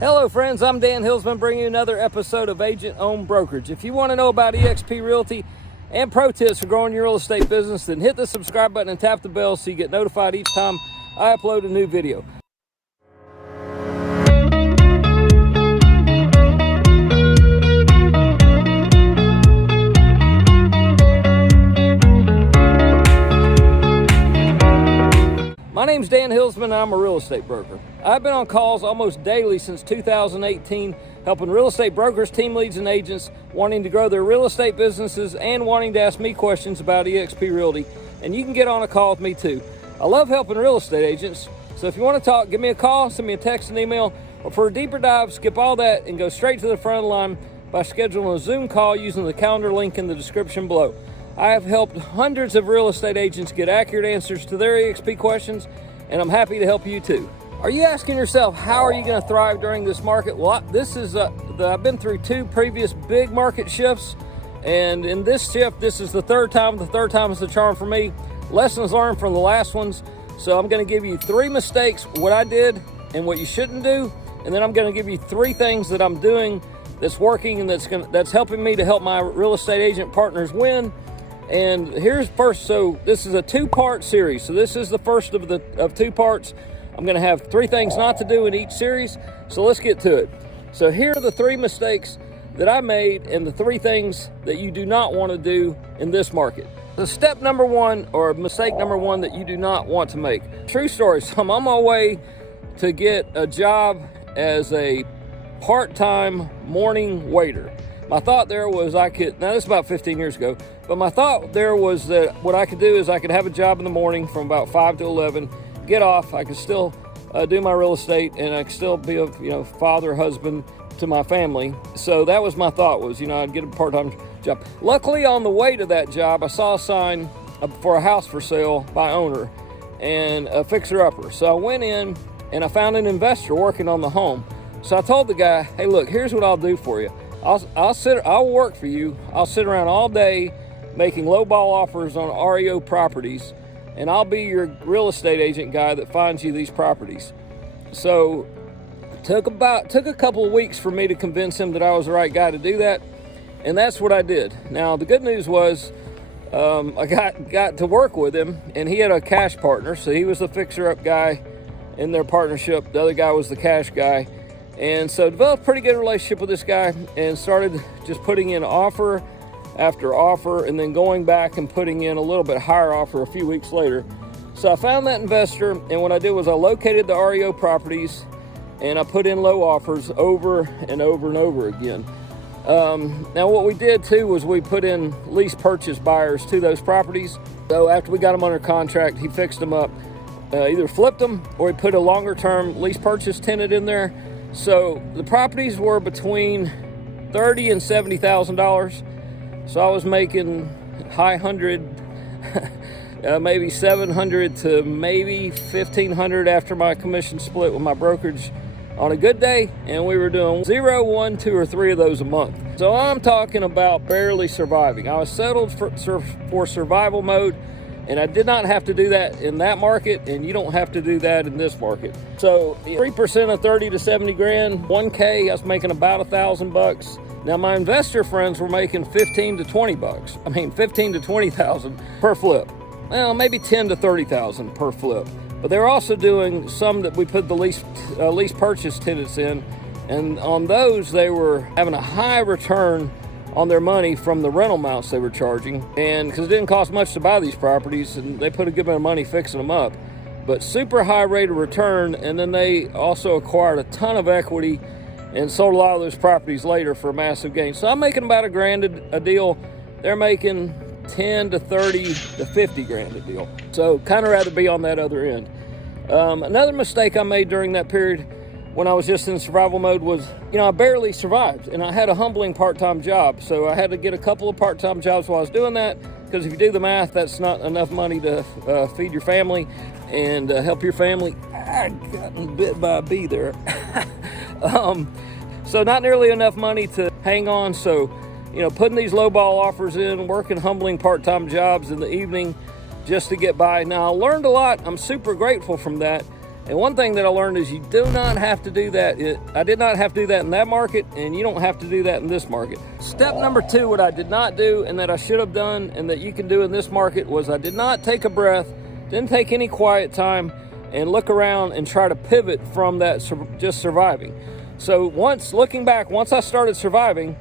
Hello friends, I'm Dan Hilsman bringing you another episode of Agent-Owned Brokerage. If you want to know about eXp Realty and pro tips for growing your real estate business, then hit the subscribe button and tap the bell so you get notified each time I upload a new video. My name's Dan Hilsman and I'm a real estate broker. I've been on calls almost daily since 2018, helping real estate brokers, team leads, and agents wanting to grow their real estate businesses and wanting to ask me questions about eXp Realty. And you can get on a call with me too. I love helping real estate agents. So if you want to talk, give me a call, send me a text and email, or for a deeper dive, skip all that and go straight to the front of the line by scheduling a Zoom call using the calendar link in the description below. I have helped hundreds of real estate agents get accurate answers to their eXp questions, and I'm happy to help you too. Are you asking yourself, how are you going to thrive during this market? Well, I've been through two previous big market shifts, and in this shift, this is the third time. The third time is the charm for me. Lessons learned from the last ones. So I'm going to give you 3 mistakes, what I did and what you shouldn't do, and then I'm going to give you 3 things that I'm doing that's working and that's helping me to help my real estate agent partners win. And here's first, so this is a 2-part series. So this is the first of 2 parts. I'm gonna have 3 things not to do in each series. So let's get to it. So here are the 3 mistakes that I made and the 3 things that you do not wanna do in this market. So step number 1, or mistake number 1 that you do not want to make. True story, so I'm on my way to get a job as a part-time morning waiter. My thought there was now this is about 15 years ago, but my thought there was that what I could do is I could have a job in the morning from about 5 to 11, get off, I could still do my real estate, and I could still be a father, husband to my family. So that was my thought was, I'd get a part-time job. Luckily, on the way to that job, I saw a sign for a house for sale by owner and a fixer-upper. So I went in and I found an investor working on the home. So I told the guy, hey, look, here's what I'll do for you. I'll work for you. I'll sit around all day making lowball offers on REO properties, and I'll be your real estate agent guy that finds you these properties. So it took a couple of weeks for me to convince him that I was the right guy to do that, and that's what I did. Now the good news was I got to work with him, and he had a cash partner, so he was the fixer-up guy in their partnership. The other guy was the cash guy. And so developed a pretty good relationship with this guy and started just putting in offer after offer and then going back and putting in a little bit higher offer a few weeks later. So I found that investor, and what I did was I located the REO properties and I put in low offers over and over and over again. Now what we did too was we put in lease purchase buyers to those properties. So after we got them under contract, he fixed them up, either flipped them or he put a longer term lease purchase tenant in there. So the properties were between $30,000 and $70,000. So I was making high hundred, maybe 700 to maybe 1,500 after my commission split with my brokerage on a good day. And we were doing 0, 1, 2, or 3 of those a month. So I'm talking about barely surviving. I was settled for survival mode. And I did not have to do that in that market, and you don't have to do that in this market. So 3% of 30 to 70 grand, 1K, I was making about $1,000. Now my investor friends were making 15 to 20 bucks. I mean, 15 to 20,000 per flip. Well, maybe 10 to 30,000 per flip. But they were also doing some that we put the lease purchase tenants in, and on those they were having a high return on their money from the rental amounts they were charging, and because it didn't cost much to buy these properties, and they put a good amount of money fixing them up, but super high rate of return. And then they also acquired a ton of equity and sold a lot of those properties later for a massive gain. So I'm making about $1,000 a deal. They're making 10 to 30 to 50 grand a deal. So kind of rather be on that other end. Another mistake I made during that period when I was just in survival mode was, I barely survived, and I had a humbling part-time job. So I had to get a couple of part-time jobs while I was doing that, because if you do the math, that's not enough money to feed your family and help your family. I got bit by a bee there. So not nearly enough money to hang on. So, putting these lowball offers in, working humbling part-time jobs in the evening just to get by. Now, I learned a lot. I'm super grateful from that. And one thing that I learned is you do not have to do that. I did not have to do that in that market, and you don't have to do that in this market. Step number 2, what I did not do and that I should have done and that you can do in this market was I did not take a breath, didn't take any quiet time, and look around and try to pivot from that just surviving. So looking back, once I started surviving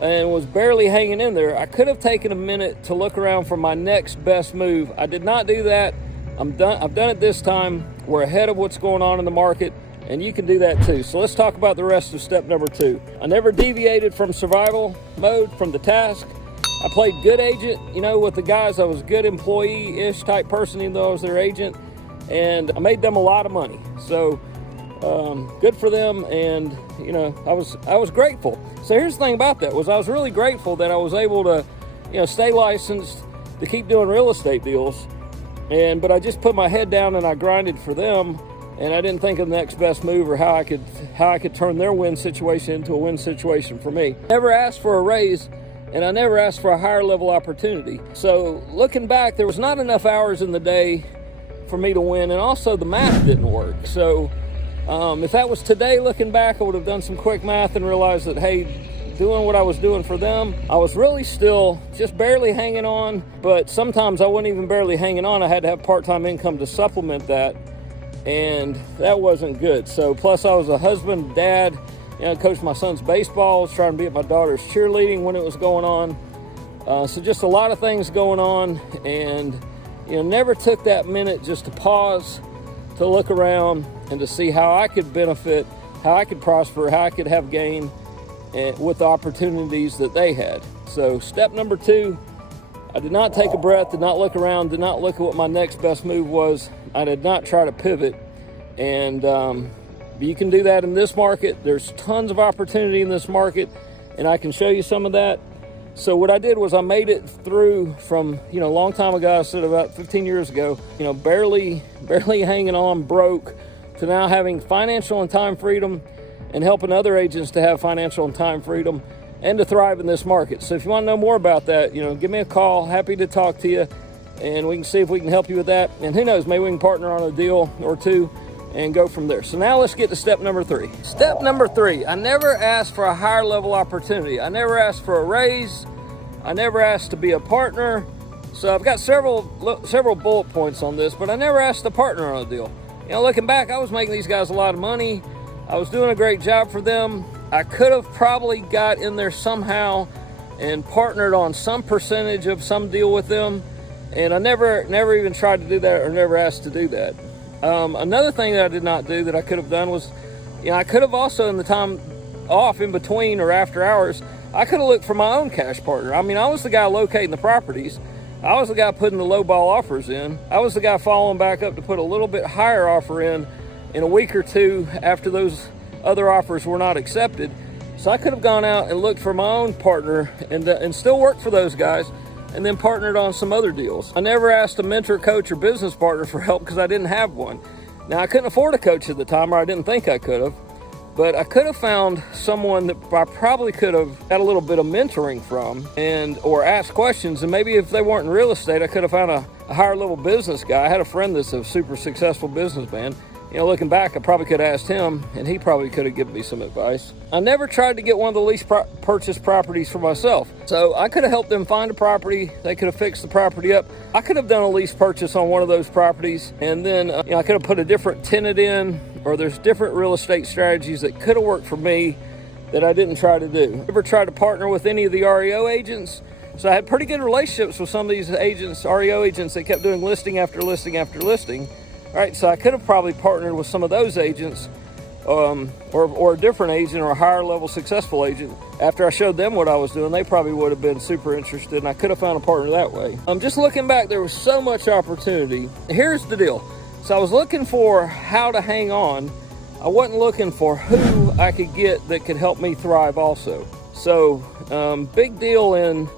and was barely hanging in there, I could have taken a minute to look around for my next best move. I did not do that. I've done it this time. We're ahead of what's going on in the market, and you can do that too. So let's talk about the rest of step number 2. I never deviated from survival mode, from the task. I played good agent, with the guys. I was a good employee-ish type person, even though I was their agent. And I made them a lot of money. So good for them. And, I was grateful. So here's the thing about that was I was really grateful that I was able to, stay licensed to keep doing real estate deals. But I just put my head down and I grinded for them. And I didn't think of the next best move or how I could turn their win situation into a win situation for me. Never asked for a raise, and I never asked for a higher level opportunity. So looking back, there was not enough hours in the day for me to win, and also the math didn't work. So if that was today, looking back, I would have done some quick math and realized that, hey, doing what I was doing for them, I was really still just barely hanging on. But sometimes I wasn't even barely hanging on. I had to have part-time income to supplement that, and that wasn't good. So plus I was a husband, dad, coached my son's baseball, was trying to be at my daughter's cheerleading when it was going on. So just a lot of things going on, and never took that minute just to pause, to look around and to see how I could benefit, how I could prosper, how I could have gain with the opportunities that they had. So step number 2, I did not take a breath, did not look around, did not look at what my next best move was. I did not try to pivot. And you can do that in this market. There's tons of opportunity in this market, and I can show you some of that. So what I did was I made it through from, a long time ago, I said about 15 years ago, barely hanging on, broke, to now having financial and time freedom and helping other agents to have financial and time freedom and to thrive in this market. So if you want to know more about that, give me a call. Happy to talk to you, and we can see if we can help you with that. And who knows, maybe we can partner on a deal or two and go from there. So now let's get to step number 3. Step number 3, I never asked for a higher level opportunity. I never asked for a raise. I never asked to be a partner. So I've got several bullet points on this, but I never asked to partner on a deal. Looking back, I was making these guys a lot of money. I was doing a great job for them. I could have probably got in there somehow and partnered on some percentage of some deal with them. And I never even tried to do that or never asked to do that. Another thing that I did not do that I could have done was, I could have also, in the time off in between or after hours, I could have looked for my own cash partner. I was the guy locating the properties. I was the guy putting the low ball offers in. I was the guy following back up to put a little bit higher offer in a week or two after those other offers were not accepted. So I could have gone out and looked for my own partner and still worked for those guys, and then partnered on some other deals. I never asked a mentor, coach, or business partner for help because I didn't have one. Now, I couldn't afford a coach at the time, or I didn't think I could have, but I could have found someone that I probably could have had a little bit of mentoring from or asked questions. And maybe if they weren't in real estate, I could have found a higher level business guy. I had a friend that's a super successful businessman. Looking back, I probably could have asked him, and he probably could have given me some advice. I never tried to get one of the lease purchase properties for myself. So I could have helped them find a property. They could have fixed the property up. I could have done a lease purchase on one of those properties, and then I could have put a different tenant in, or there's different real estate strategies that could have worked for me that I didn't try to do. Never tried to partner with any of the REO agents. So I had pretty good relationships with some of these agents, REO agents, that kept doing listing after listing after listing. All right, so I could have probably partnered with some of those agents, or a different agent, or a higher level successful agent. After I showed them what I was doing, they probably would have been super interested, and I could have found a partner that way. Just looking back, there was so much opportunity. Here's the deal. So I was looking for how to hang on. I wasn't looking for who I could get that could help me thrive also. So big deal in,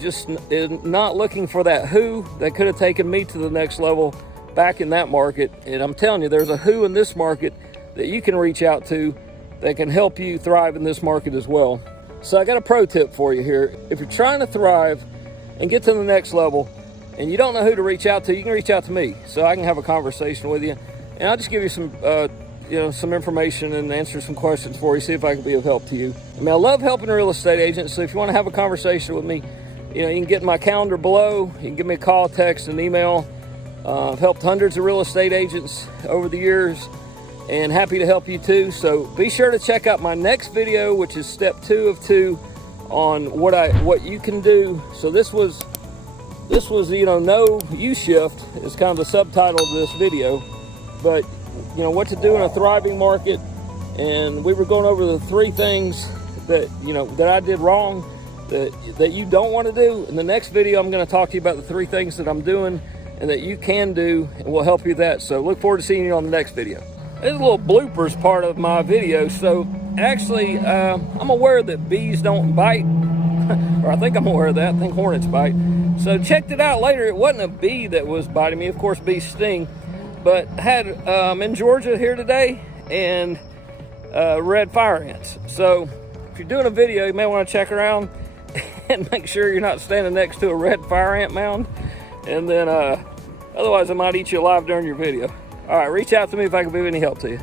just in not looking for that who that could have taken me to the next level back in that market. And I'm telling you, there's a who in this market that you can reach out to that can help you thrive in this market as well. So I got a pro tip for you here. If you're trying to thrive and get to the next level and you don't know who to reach out to, you can reach out to me so I can have a conversation with you. and I'll just give you some some information and answer some questions for you, see if I can be of help to you. I mean, I love helping real estate agents, so if you want to have a conversation with me, you can get my calendar below. You can give me a call, text, and email. I've helped hundreds of real estate agents over the years, and happy to help you too. So be sure to check out my next video, which is step 2 of 2 on what you can do. So this was no U-shift is kind of the subtitle of this video, but what to do in a thriving market. And we were going over the 3 things that that I did wrong that you don't want to do. In the next video, I'm going to talk to you about the 3 things that I'm doing and that you can do, and we'll help you with that. So look forward to seeing you on the next video. There's a little bloopers part of my video. So actually, I'm aware that bees don't bite, or I think I'm aware of that. I think hornets bite. So checked it out later. It wasn't a bee that was biting me. Of course, bees sting. But had in Georgia here today, and red fire ants. So if you're doing a video, you may want to check around and make sure you're not standing next to a red fire ant mound. And then otherwise, I might eat you alive during your video. All right, reach out to me if I can be of any help to you.